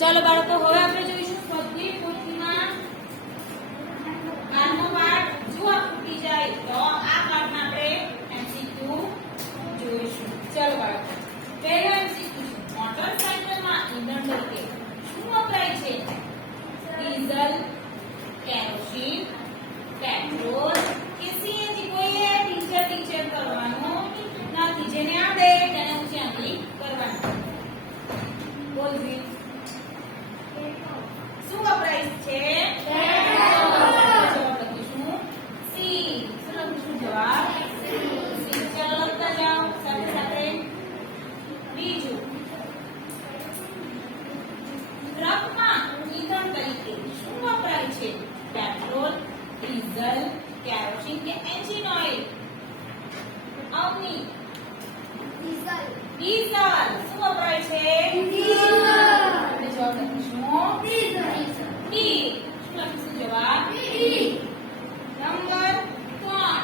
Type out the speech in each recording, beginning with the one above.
ચાલો બાળકો, હવે આપણે જોઈશું બધી પોથીમાં કારનો પાઠ. જો આ ખૂટી જાય તો આ પાઠમાં આપણે એમસીક્યુ જોઈશું. ચાલો બાળકો, પહેલો એમસીક્યુ છે, મોટરસાઇકલમાં ઈંધણ તરીકે શું વપરાય છે? ડીઝલ, કેરોસીન, પેટ્રોલ કે સીએનજી? કોઈએ ટીચર કરવાનું નથી. જેને આવડે તેને ઊંચી આંગળી કરવાની. બોલવી શું વપરાય છે? પેટ્રોલ. જવાબ લખીશું સી. શું લખીશું જવાબ? સી. ચાલો લખતા જાઓ સાથે સાથે. બીજું, ટ્રકમાં ઈંધણ તરીકે શું વપરાય છે? પેટ્રોલ, ડીઝલ, કેરોસીન કે એન્જિન ઓઇલ? અવની ડીઝલ. શું વપરાય છે? ડીઝલ. જવાબ લખીશું ડી. શું લખીશું જવાબ? ડી. નંબર 3,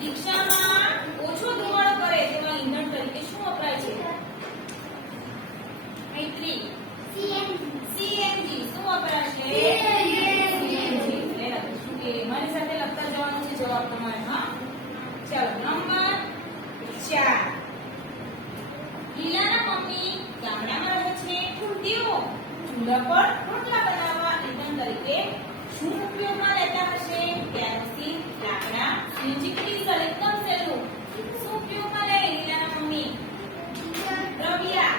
રિક્ષામાં ઓછો ધુમાડો કરે તેવા ઈંધણ તરીકે શું વપરાય છે? મૈત્રી સીએનજી. શું વપરાય છે? સીએનજી. લખીશું કે મારી સાથે લખતા જવાનું છે જવાબ તમારે. હા, ચાલો નંબર 4, લીલાના મમ્મી ગામડામાં રહે છે. તેઓ ચૂલા પર રોટલા બનાવવા ઈંધણ તરીકે શું ઉપયોગમાં લેતા હશે? કેરોસીન, લાકડા, સીએનજી કે ડીઝલ? એકદમ સહેલું. શું ઉપયોગમાં લે લીલાના મમ્મી? રવિયા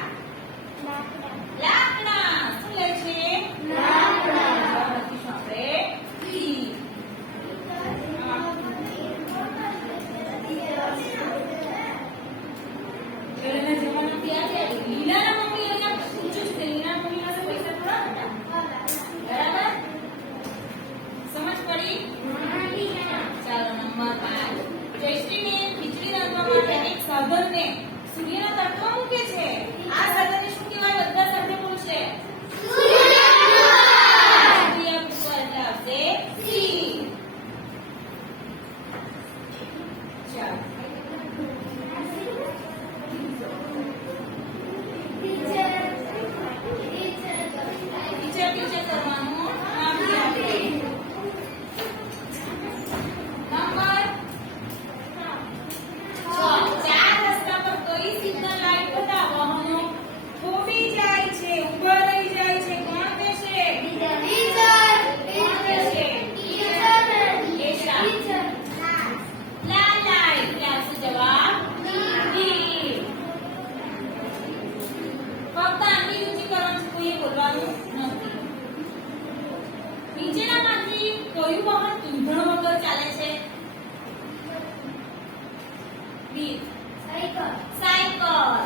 લાકડા. શું લે છે? લાકડા. લખીશું આપણે ડી. પહેલાના જમાનામાં યાદ આવે લીલાના મમ્મી એટલે પૂછ્યું છે લીલાના મમ્મી પાસે પૈસા થોડા હતા. બરાબર? સમજ પડી? ચાલો નંબર 5, જયશ્રીબેન ખીચડી રાંધવા માટે એક સાધનને સૂર્યના તડકામાં મૂકે છે. આ સાધનને શું કહેવાય? બધા સાથે બોલશે. સૂર્યપ્રકાશ. એટલે આવશે સી. ચાલો ટીચર કરવાનું નથી આપણે. નંબર 6, 4 રસ્તા પર કઈ સિગ્નલ લાઈટ હતા વાહનો થોડી જાય છે, ઊભા રહી જાય છે? કોણ કહેશે? કોણ કહેશે? લાલ લાઈટ. એટલે આવશે જવાબ ડી. ફક્ત આંગળી ઊંચી કરવાની છે, કોઈએ બોલવાનું નથી. નીચેનામાંથી કયું વાહન ઈંધણ વગર ચાલે છે? બી સાયકલ.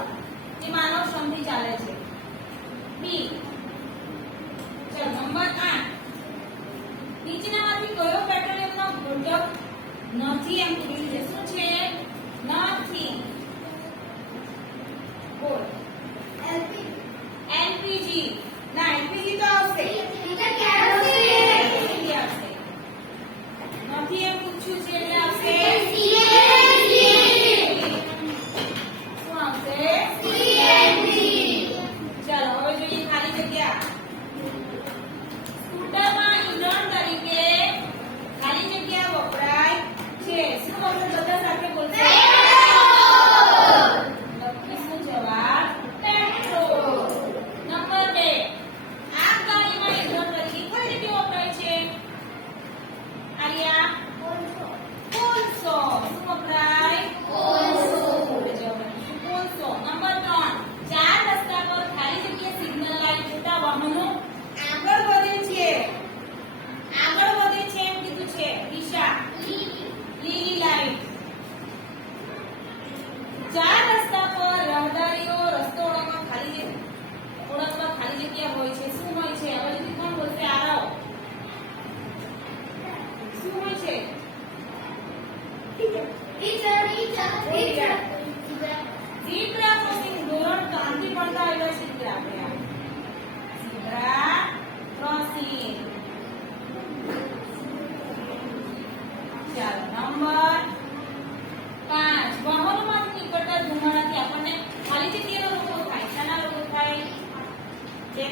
જે માનવ શ્રમથી ચાલે છે. બી. ચલો નંબર 8, નીચેનામાંથી કયો પેટ્રોલિયમનો ઘટક નથી? એમ પૂછ્યું છે. શું છે? નથી. બોલ. એલપીજી. ના, એલપીજી તો આવશે. કેરોસીન આવશે. નથી એમ પૂછ્યું છે એટલે આવશે સીએનજી. શું આવશે? સીએનજી. ચાલો હવે જોઈએ ખાલી જગ્યા. સ્કૂટરમાં ઈંધણ તરીકે ખાલી જગ્યા વપરાય છે. શું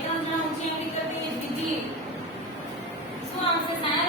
ત્રણ જણા ઊંચી આંગળી કરી દઈએ. દીદી શું આવશે સાહેબ?